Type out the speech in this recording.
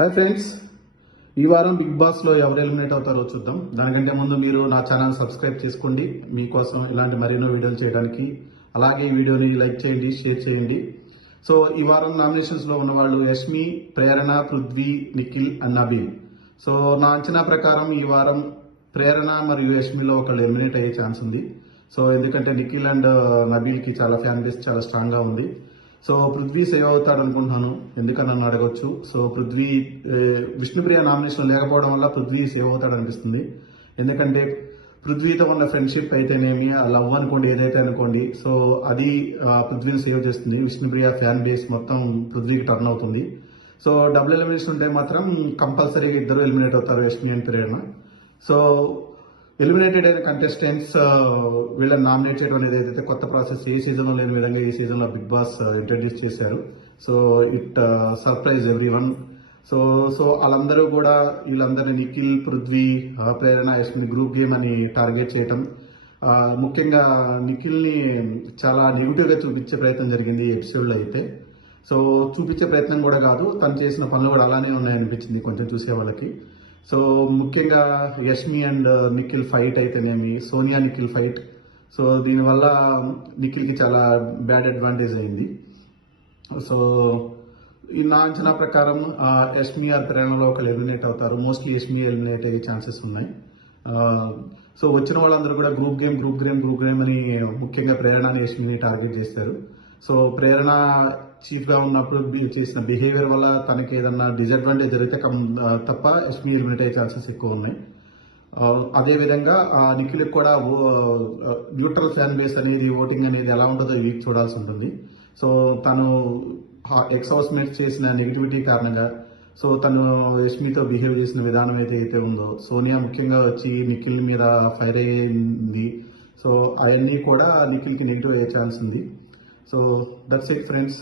Hi friends, ఈ వారం big boss లో ఎవరు ఎలిమినేట్ అవుతారో చూద్దాం. దానికంటే ముందు మీరు నా ఛానల్ సబ్స్క్రైబ్ చేసుకోండి. మీకోసం ఇలాంటి మరెన్నో వీడియోలు చేయడానికి. అలాగే ఈ వీడియోని లైక్ చేయండి, షేర్ చేయండి. సో ఈ వారం నామినేషన్స్ లో ఉన్న వాళ్ళు యష్మి, ప్రేరణ, పృథ్వీ, నిఖిల్ అండ్ నబీల్. సో నా అంచనా ప్రకారం ఈ వారం ప్రేరణ మరియు యష్మిలో ఒకళ్ళు ఎలిమినేట్ అయ్యే ఛాన్స్ ఉంది. సో ఎందుకంటే నిఖిల్ అండ్ నబీల్ కి చాలా ఫ్యాన్ బేస్ చాలా స్ట్రాంగ్ గా ఉంది. సో పృథ్వీ సేవ్ అవుతాడు అనుకుంటున్నాను, ఎందుకని నన్ను అడగొచ్చు. సో పృథ్వీ విష్ణుప్రియ నామినేషన్ లేకపోవడం వల్ల పృథ్వీ సేవ్ అవుతాడు అనిపిస్తుంది. ఎందుకంటే పృథ్వీతో ఉన్న ఫ్రెండ్షిప్ అయితేనేమి, లవ్ అనుకోండి, ఏదైతే అనుకోండి, సో అది పృథ్వీని సేవ్ చేస్తుంది. విష్ణుప్రియ ఫ్యాన్ బేస్ మొత్తం పృథ్వీకి టర్న్ అవుతుంది. సో డబుల్ ఎలిమినేషన్ ఉంటే మాత్రం కంపల్సరీగా ఇద్దరు ఎలిమినేట్ అవుతారు, Yashmi and Prerana. So eliminated అయిన కంటెస్టెంట్స్ వీళ్ళని నామినేట్ చేయడం అనేది ఏదైతే కొత్త ప్రాసెస్ ఏ సీజన్లో లేని విధంగా ఈ సీజన్లో బిగ్ బాస్ ఇంట్రడ్యూస్ చేశారు. So it surprise every one. So so వాళ్ళందరూ కూడా వీళ్ళందరినీ నిఖిల్, పృథ్వీ, ప్రేరణ, యష్మి గ్రూప్ గేమ్ అని టార్గెట్ చేయటం, ముఖ్యంగా నిఖిల్ని చాలా నెగిటివ్గా చూపించే ప్రయత్నం జరిగింది ఈ ఎపిసోడ్లో అయితే. సో చూపించే ప్రయత్నం కూడా కాదు, తను చేసిన పనులు కూడా అలానే ఉన్నాయనిపించింది కొంచెం చూసే వాళ్ళకి. సో ముఖ్యంగా యష్మి అండ్ నిఖిల్ ఫైట్ అయితేనేమి, సోనియా నిఖిల్ ఫైట్, సో దీనివల్ల నిఖిల్కి చాలా బ్యాడ్ అడ్వాంటేజ్ అయింది. సో ఈ నా అంచనా ప్రకారం యష్మి ఆర్ ప్రేరణలో ఒకళ్ళు ఎలిమినేట్ అవుతారు. మోస్ట్లీ యష్మి ఎలిమినేట్ అయ్యే ఛాన్సెస్ ఉన్నాయి. సో వచ్చిన వాళ్ళందరూ కూడా గ్రూప్ గేమ్ అని ముఖ్యంగా ప్రేరణని, యష్మిని టార్గెట్ చేస్తారు. సో ప్రేరణ చీఫ్ గా ఉన్నప్పుడు చేసిన బిహేవియర్ వల్ల తనకి ఏదన్నా డిసడ్వాంటేజ్ జరిగితే తప్ప యష్మి ఎలిమినేట్ అయ్యే ఛాన్సెస్ ఎక్కువ ఉన్నాయి. అదేవిధంగా నిఖిల్ కూడా న్యూట్రల్ ఫ్యాన్ బేస్ అనేది, ఓటింగ్ అనేది ఎలా ఉంటుందో ఈ వీక్ చూడాల్సి ఉంటుంది. సో తను ఎక్స్ హౌస్ మేట్స్ చేసిన నెగిటివిటీ కారణంగా, సో తను యష్మితో బిహేవ్ చేసిన విధానం అయితే ఉందో, సోనియా ముఖ్యంగా వచ్చి నిఖిల్ మీద ఫైర్ అయ్యింది. సో అవన్నీ కూడా నిఖిల్కి నెగిటివ్ అయ్యే ఛాన్స్ ఉంది. So that's it friends.